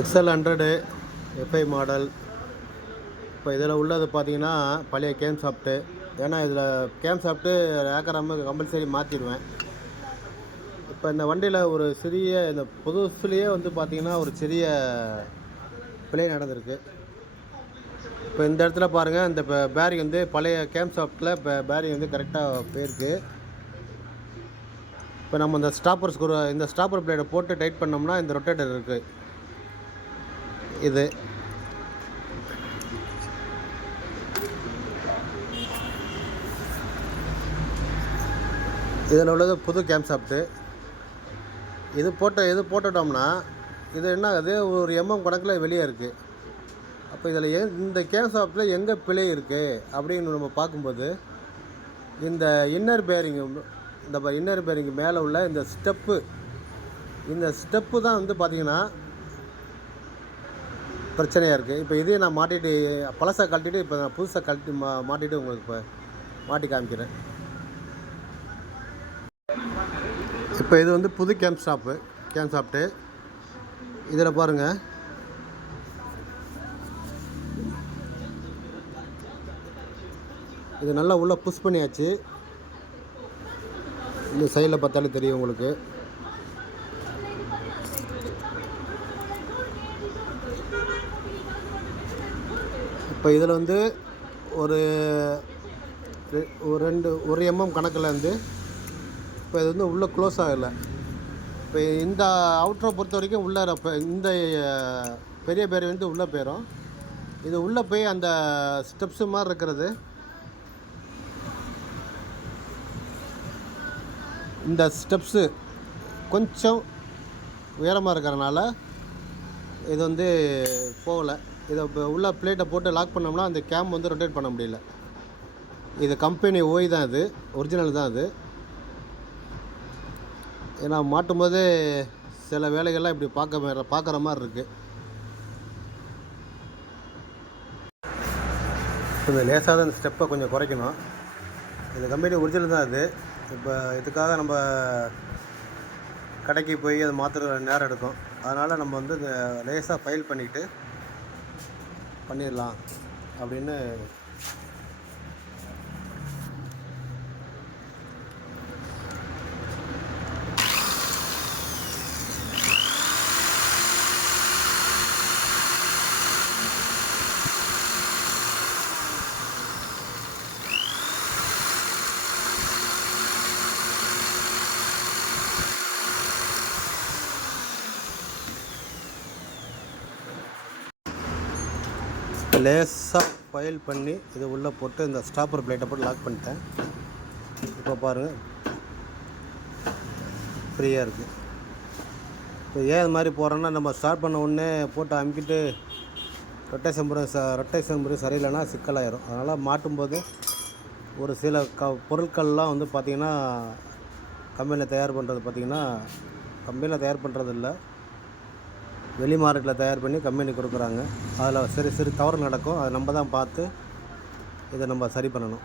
XL hundred FI model இப்போ இதில் உள்ளது பார்த்தீங்கன்னா பழைய கேம் சாஃப்ட்டு ஏன்னா இதில் கேம் சாஃப்ட்டு ரேக்கராம கம்பல்சரி மாற்றிடுவேன் இப்போ இந்த வண்டியில் ஒரு சிறிய இந்த புதுசுலேயே வந்து பார்த்தீங்கன்னா ஒரு சிறிய பிழை நடந்திருக்கு. இப்போ இந்த இடத்துல பாருங்கள் இந்த பேரிங் வந்து பழைய கேம் சாஃப்ட்டில் இப்போ பேரிங் வந்து கரெக்டாக போயிருக்கு. இப்போ நம்ம இந்த ஸ்டாப்பர் ஸ்க்ரூ இந்த ஸ்டாப்பர் பிளேடை போட்டு டைட் பண்ணோம்னா இந்த ரொட்டேட்டர் இருக்குது இது. இதில் உள்ளது புது கேம் சாஃப்ட்டு. இது போட்ட இது போட்டுட்டோம்னா இது என்ன ஆகுது? ஒரு எம்எம் கணக்கில் வெளியே இருக்குது அப்போ இதில் எ இந்த கேம் சாஃப்ட்டில் எங்கே பிழை இருக்குது அப்படின்னு நம்ம பார்க்கும்போது இந்த இன்னர் பேரிங் இந்த இன்னர் பேரிங் மேலே உள்ள இந்த ஸ்டெப்பு. இந்த ஸ்டெப்பு தான் வந்து பார்த்திங்கன்னா பிரச்சனையாக இருக்குது இப்போ இதே நான் மாட்டிட்டு பழசை கழட்டிட்டு இப்போ நான் புதுசாக கழட்டி மா மாட்டிட்டு உங்களுக்கு இப்போ மாட்டி காமிக்கிறேன். இப்போ இது வந்து புது கேம்ப் ஸ்டாப்பு கேம்ப் சாப்பிட்டு இதில் பாருங்கள் இது நல்லா உள்ளே புஷ் பண்ணியாச்சு. இந்த சைடில் பார்த்தாலே தெரியும் உங்களுக்கு. இப்போ இதில் வந்து ஒரு ரெ- ஒரு ரெண்டு ஒரு எம்எம் கணக்கில் வந்து இப்போ இது வந்து உள்ளே க்ளோஸ் ஆகலை. இப்போ இந்த அவுட்ரை பொறுத்த வரைக்கும் உள்ளே இந்த பெரிய பேர் வந்து உள்ளே போயிடும். இது உள்ளே போய் அந்த ஸ்டெப்ஸு மாதிரி இருக்கிறது. இந்த ஸ்டெப்ஸு கொஞ்சம் உயரமாக இருக்கிறனால இது வந்து போகலை. இதை இப்போ உள்ள பிளேட்டை போட்டு லாக் பண்ணோம்னா அந்த கேம் வந்து ரொட்டேட் பண்ண முடியல. இது கம்பெனி ஓய் தான் இது. ஒரிஜினல் தான் அது. ஏன்னா மாட்டும் போதே சில வேலைகள்லாம் இப்படி பார்க்க பார்க்குற மாதிரி இருக்குது கொஞ்சம் லேசாக தான் இந்த ஸ்டெப்பை கொஞ்சம் குறைக்கணும். இந்த கம்பெனி ஒரிஜினல் தான் அது. இப்போ இதுக்காக நம்ம கடைக்கு போய் அதை மாற்றுற நேரம் எடுக்கும். அதனால் நம்ம வந்து இந்த லேசாக ஃபைல் பண்ணிக்கிட்டு பண்ணிடலாம் அப்படின்னு லேசாக ஃபைல் பண்ணி இது உள்ளே போட்டு இந்த ஸ்டாப்பர் பிளேட்டை போட்டு லாக் பண்ணிட்டேன். இப்போ பாருங்கள் ஃப்ரீயாக இருக்குது இப்போ ஏன் இது மாதிரி போகிறோன்னா நம்ம ஸ்டார்ட் பண்ண உடனே போட்டு அமுக்கிட்டு ரொட்டேஷன் முறை ச ரொட்டேஷன் முறை சரியில்லைன்னா சிக்கலாயிரும். அதனால் மாட்டும்போது ஒரு சில க பொருட்கள்லாம் வந்து பார்த்திங்கன்னா கம்பெனியில் தயார் பண்ணுறது பார்த்திங்கன்னா கம்பெனியில் தயார் பண்ணுறது இல்லை வெளி மார்க்கெட்டில் தயார் பண்ணி கம்பெனி கொடுக்குறாங்க. அதில் சிறு சிறு தவறு நடக்கும். அதை நம்ம தான் பார்த்து இதை நம்ம சரி பண்ணணும்.